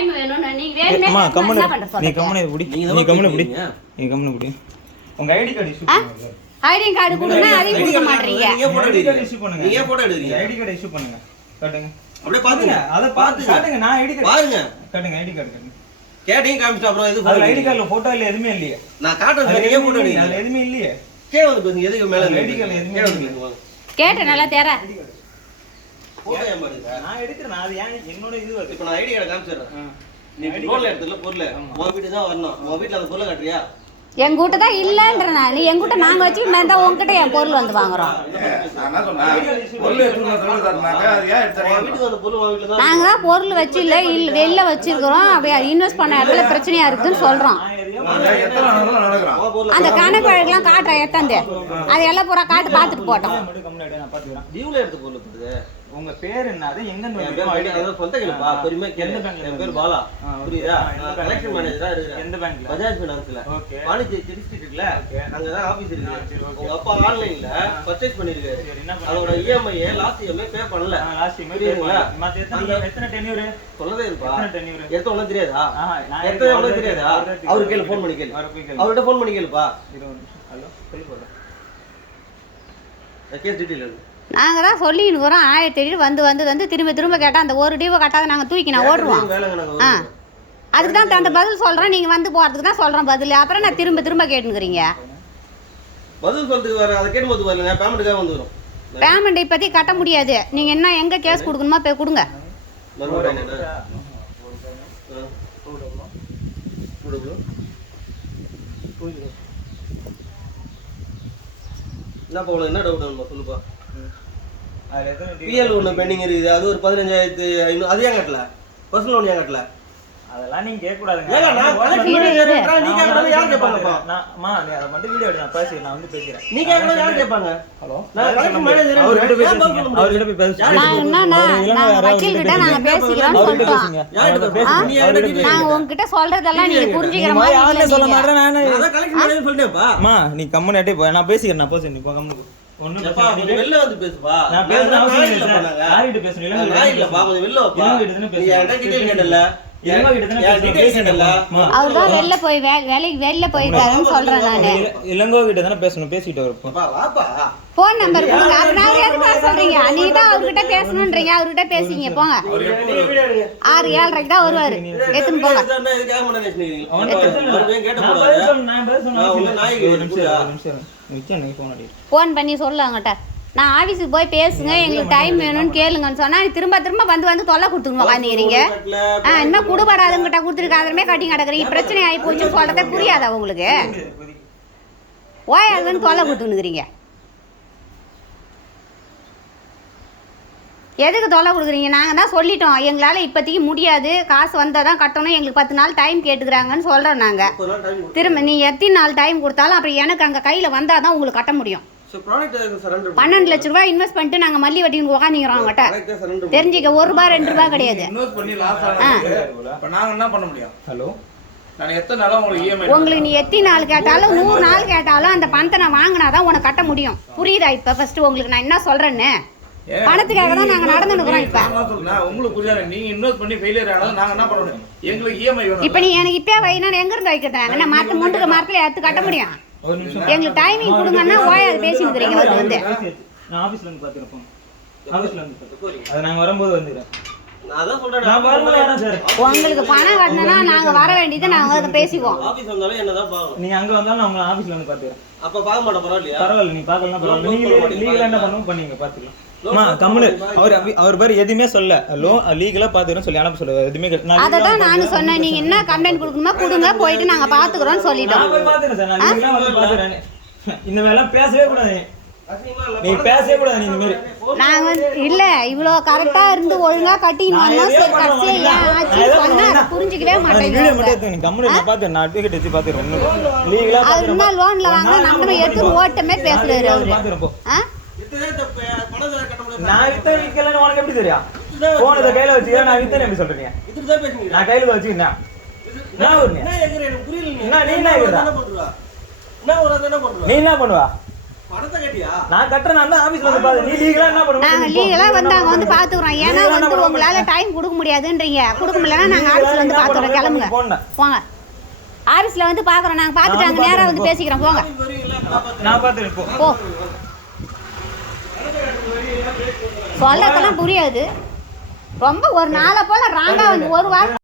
Time வேணும்னு நீங்க வேணுமே அம்மா கம்முனு என்ன பண்ற நீ சொல்லுங்க. கம்முனு புடி நீ கம்முனு புடி உங்க ஐடி கார்டு இஷ்யூ பண்ணுங்க ஐடி கார்டு கொடுனா அதையும் கொடுக்க மாட்டீங்க. நீங்க போட்டோ எடுங்க இஷ்யூ பண்ணுங்க. நீங்க போட்டோ எடுங்க. ஐடி கார்டு இஷ்யூ பண்ணுங்க. காட்டுங்க. அப்படியே பாத்துங்க. அத பாத்து காட்டுங்க. நான் ஐடி கார்டு பாருங்க. காட்டுங்க ஐடி கார்டு காட்டுங்க. கேட்டிங் காமிச்சா அப்புறம் எது அது ஐடி கார்டுல போட்டோ இல்ல எதுமே இல்லையே. நான் காட்டுறேன் நீங்க போட்டோ எடுங்க. அதுல எதுமே இல்லையே. கே வந்து பேசுங்க எதுக்கு மேல ஐடி கார்டுல எதுமே இல்ல. கேட்ட நல்லா தேற. போட்டோ ஏன் பாருங்க. நான் எடுக்கிறேன். அது ஏன் என்னோட இது வருது. இப்போ நான் ஐடி கார்டு காமிச்சறேன். நீ ரோல்ல எடுத்துல பொருள். உன் வீட்டுக்கு தான் வரணும். உன் வீட்ல அந்த பொருளை காட்டுறியா? எங்க கிட்ட தான் இல்லன்றனா நீ எங்க கிட்ட நாங்க வச்சு மேந்தா உன்கிட்ட என் பொருள் வந்து வாங்குறோம். நான் என்ன சொன்னேன் பொருள் எடுத்து சொல்லி தரனாங்க அது ஏன் எடுத்தறீங்க வீட்டுக்கு அந்த பொருள் உன் வீட்ல தான் நாங்க தான் பொருள் வச்சு இல்ல வெளில வச்சிருக்கோம். அப்படியே இன்வெஸ்ட் பண்ண இடத்துல பிரச்சனையா இருக்குன்னு சொல்றோம். எத்தனை நாளும் நடக்குறோம் அந்த கணக்கு வழக்கெல்லாம் காட்டுற எத்தாந்து அது எல்லாம் பூரா காட்டு பாத்துட்டு போட்டோம். மட்டும் கம்முனு எடு நான் பாத்துக்கறேன். டியூல எடுத்து பொருள் இருக்குது. உங்க பேர் என்னது எங்க இருந்து என் பேர் ஐடி கார்டு சொந்த கேளுப்பா. பொறுமையா கேளு. என் பேர் பாலா. புரியுதா? நான் கலெக்ஷன் மேனேஜரா இருக்கேன். எந்த பேங்க்ல? பஜாஜ் ஃபைனான்ஸ்ல. ஓகே. வாணிஜ்ய டிஸ்ட்ரிக்ட் இருக்குல? அங்க தான் ஆபீஸ் இருக்கு. உங்க அப்பா ஆன்லைன்ல பர்சேஸ் பண்ணிருக்காரு. சரி என்ன அதோட EMI லாஸ்ட் EMI பே பண்ணல. லாஸ்ட் டைம் மத்த எத்தனை டென்யூர் சொல்லவே இருப்பா. எத்தனை டென்யூர் எடுத்த ஒண்ணு தெரியாதா? நான் எடுத்த ஒண்ணு தெரியாதா? அவருக்கு கேளு ஃபோன் பண்ணி கேளு. அவர்கிட்ட ஃபோன் பண்ணி கேளுப்பா. ஹலோ சொல்லி போறேன். கேஸ் டீடைல் எழுது. நாங்க தான் சொல்லின்னு இருக்கிறோம். 1000 வந்து திரும்ப கேட்டா அந்த ஒரு டியூவை கட்டாத நாங்க தூக்கி நான் ஓடுவோம். வேலைங்க நாங்க அதுக்கு தான் அந்த பதில் சொல்றேன். நீங்க வந்து போறதுக்கு தான் சொல்றேன் பதில். அப்புறம் நான் திரும்ப கேட்டுக்கிறீங்க. பதில் சொல்றதுக்கு வர அதை கேட்கும்போது வரலங்க பேமெண்ட்டுக்காக வந்துடும். பேமெண்ட் இப்போதைக்கு கட்ட முடியாது. நீங்க என்ன எங்க கேஸ் கொடுக்கணுமா போய் கொடுங்க. என்ன போகல என்ன டவுட் வேணுமா சொல்லுப்பா. அதுல எத்தனை பிஎல் ஒன்று பெண்டிங் இருக்குது. அது ஒரு 15,500 அது ஏன் கட்டல? பர்சனல் லோன் ஏன் கட்டல? அதெல்லாம் நீங்க கேட்க கூடாதுங்க. ஏங்க நான் கலெக்ஷன் மேனேஜர் இருக்கேன். நீ கேட்கறது யார் கேட்பாங்கப்பா? அம்மா நீ அத மட்டும் வீடியோ எடு நான் பேசுறேன். நான் வந்து பேசுறேன். நீ கேட்கறது யார் கேட்பாங்க? ஹலோ நான் கலெக்ஷன் மேனேஜர் அவர்கிட்ட போய் பேசுங்க. அவர்கிட்ட போய் பேசுங்க. நான் வக்கீல் கிட்ட நாங்க பேசிக்கிறோம்னு சொல்றோம். யார்கிட்ட பேசுங்க? நீ யார்கிட்ட பேசுங்க? நாங்க உங்ககிட்ட சொல்றதெல்லாம் நீங்க புரிஞ்சுக்கிற மாதிரி யாரே சொல்ல மாட்டேன் நான். நான் கலெக்ஷன் மேனேஜர் சொல்லிட்டேன்ப்பா. அம்மா நீ கம்முனு அட்டே போ. நான் பேசிக்கிறேன். நான் பேசுறேன். நீ போ கம்முனு போ. ஒண்ணும் எப்பா நீ வெளில வந்து பேசுப்பா. நான் பேசுற அவசியம் இல்ல சார். யார்கிட்ட பேசணும்? இல்ல நான் இல்லப்பா கொஞ்சம் வெளில வாப்பா. இல்லங்க நீ என்கிட்ட டீடைல் கேட்டல. அவர்தான் வெளில போயிருக்காருன்னு சொல்றேன் நானு. இளங்கோ கிட்ட தானே பேசணும். பேசிட்டு வரப்போ போன் நம்பர் கொடுங்க. அப்புறம் நான் எதுக்கு பேச சொல்றீங்க? நீங்க தான் அவர்கிட்ட பேசணும்ன்றீங்க. அவர்கிட்ட பேசிங்க போங்க. 6-7:30 தான் வருவாரு. எடுத்துன்னு போங்க. போன் பண்ணி சொல்லு அவங்ககிட்ட. நான் ஆஃபீஸுக்கு போய் பேசுங்க எங்களுக்கு டைம் வேணும்னு கேளுங்கன்னு சொன்னா திரும்ப வந்து தொல்லை கொடுத்துக்கணும் உட்காந்துக்கிறீங்க. இன்னும் குடுபடாதுங்கிட்ட கொடுத்துருக்காதமே கட்டி கிடக்குறீங்க. பிரச்சனை ஆகி போச்சுன்னு சொல்றதே புரியாதா உங்களுக்கு? ஓய் அதுன்னு தொல்லை கொடுத்துன்னுக்குறீங்க. எதுக்கு தொல்லை கொடுக்குறீங்க? நாங்கள் தான் சொல்லிட்டோம் எங்களால் இப்போதைக்கு முடியாது. காசு வந்தால் தான் கட்டணும். எங்களுக்கு 10 நாள் டைம் கேட்டுக்கிறாங்கன்னு சொல்கிறோம். நாங்கள் திரும்ப நீ எத்தனை நாள் டைம் கொடுத்தாலும் அப்புறம் எனக்கு அங்கே கையில் வந்தால் தான் உங்களுக்கு கட்ட முடியும். 12 லட்ச ரூபாய் இன்வெஸ்ட் பண்ணிட்டு நாங்கள் மல்லி வட்டின்னு உட்காந்துக்கிறோம் அவங்ககிட்ட. தெரிஞ்சுக்க 1 ரூபா 2 ரூபா கிடையாது. உங்களுக்கு நீ எத்தனை நாள் கேட்டாலும் 100 நாள் கேட்டாலும் அந்த பணத்தை நான் வாங்கினாதான் உனக்கு கட்ட முடியும். புரியுதா? இப்போ ஃபர்ஸ்ட் உங்களுக்கு நான் என்ன சொல்றேன்னு பணத்துக்காக தான் நாங்க நடந்துக்கிறோம். இப்ப நீ எனக்கு இப்பே வைனா எங்க இருந்து வைக்கிறாங்க? நான் மாத்த முண்டுக்கு மார்க்கல எடுத்து கட்ட முடியும். எங்களுக்கு டைமிங் கொடுங்கன்னா ஓய் அது பேசிக்கிறீங்க. வந்து நான் ஆபீஸ்ல இருந்து பாத்துறேன். ஆபீஸ்ல இருந்து அது நான் வரும்போது வந்துறேன். நான் சொல்றேன். நான் வரும்போது சார் உங்களுக்கு பணம் வரணும்னா நாங்க வர வேண்டியது நாங்க அத பேசிக்குவோம். ஆபீஸ் வந்தாலும் என்னதான் பாக்கணும். நீங்க அங்க வந்தாலும் நான் உங்க ஆபீஸ்ல வந்து பாத்துறேன். அப்ப பார்க்க மாட்டேன். பரவாயில்லையா? பரவாயில்லை. நீ பார்க்கலாம் பரவாயில்லை. நீங்க லீகலா என்ன பண்ணுங்க பண்ணீங்க பாத்துக்கலாம். அம்மா கம்முனு அவர் பேர் எதுவுமே சொல்ல லீகலா பாத்துக்கிறோம் சொல்லி அனுப்ப சொல்லுவாரு. எதுவுமே அததான் நானும் சொன்னேன். நீங்க என்ன கம்ப்ளைண்ட் கொடுக்கணுமா கொடுங்க, போயிட்டு நாங்க பாத்துக்கிறோம்னு சொல்லிட்டோம். நான் போய் பாத்துறேன் சார். நான் லீகலா வந்து பாத்துறேன். இந்த வேலை பேசவே கூடாது. நீ பேசவே கூடாது. நீ இந்த மாதிரி நாங்க இல்ல இவ்ளோ கரெக்டா இருந்து ஒழுங்கா கட்டின்னு வந்தோம். சரி கடைசியா ஆச்சு சொன்னா புரிஞ்சிக்கவே மாட்டேங்க. வீடியோ மட்டும் எடுத்து நீ கம்முனு பாத்து நான் அட்வொகேட் வச்சு பாத்துறேன். லீகலா அவர் என்ன லோன்ல வாங்க நம்ம எடுத்து ஓட்டமே பேசுறாரு அவரு. பாத்துறேன் போ. நான் வித்த விக்கலன்னு உனக்கு எப்படி தெரியும்? போன் இத கையில வச்சியா? நான் வித்தேன்னு எப்படி சொல்றீங்க? இதுதான் பேசுறீங்க. நான் கையில வச்சிருந்தேன். நான் ஒரு என்ன எங்கற எனக்கு புரியல. நீ என்ன பண்றா? என்ன ஒரு என்ன பண்றா? நீ என்ன பண்ணுவா? பணத்தை கட்டியா? நான் கட்டுறேன், நான் தான் ஆபீஸ்ல வந்து பாத்து. நீ லீகலா என்ன பண்ணணும்? நாங்கள் லீகலாக வந்து அங்கே வந்து பார்த்துக்குறோம். ஏன்னா வந்து உங்களால் டைம் கொடுக்க முடியாதுன்றீங்க. கொடுக்க முடியலன்னா நாங்கள் ஆஃபீஸில் வந்து பார்த்துக்குறோம். கிளம்புங்க போங்க. ஆஃபீஸில் வந்து பார்க்குறோம். நாங்கள் பார்த்துட்டு அங்கே நேராக வந்து பேசிக்கிறோம். போங்க. நான் பார்த்துறேன் போ. போ. சொல்றதெல்லாம் புரியாது. ரொம்ப ஒரு நாளை போல ராங்கா வந்து ஒரு வாரம்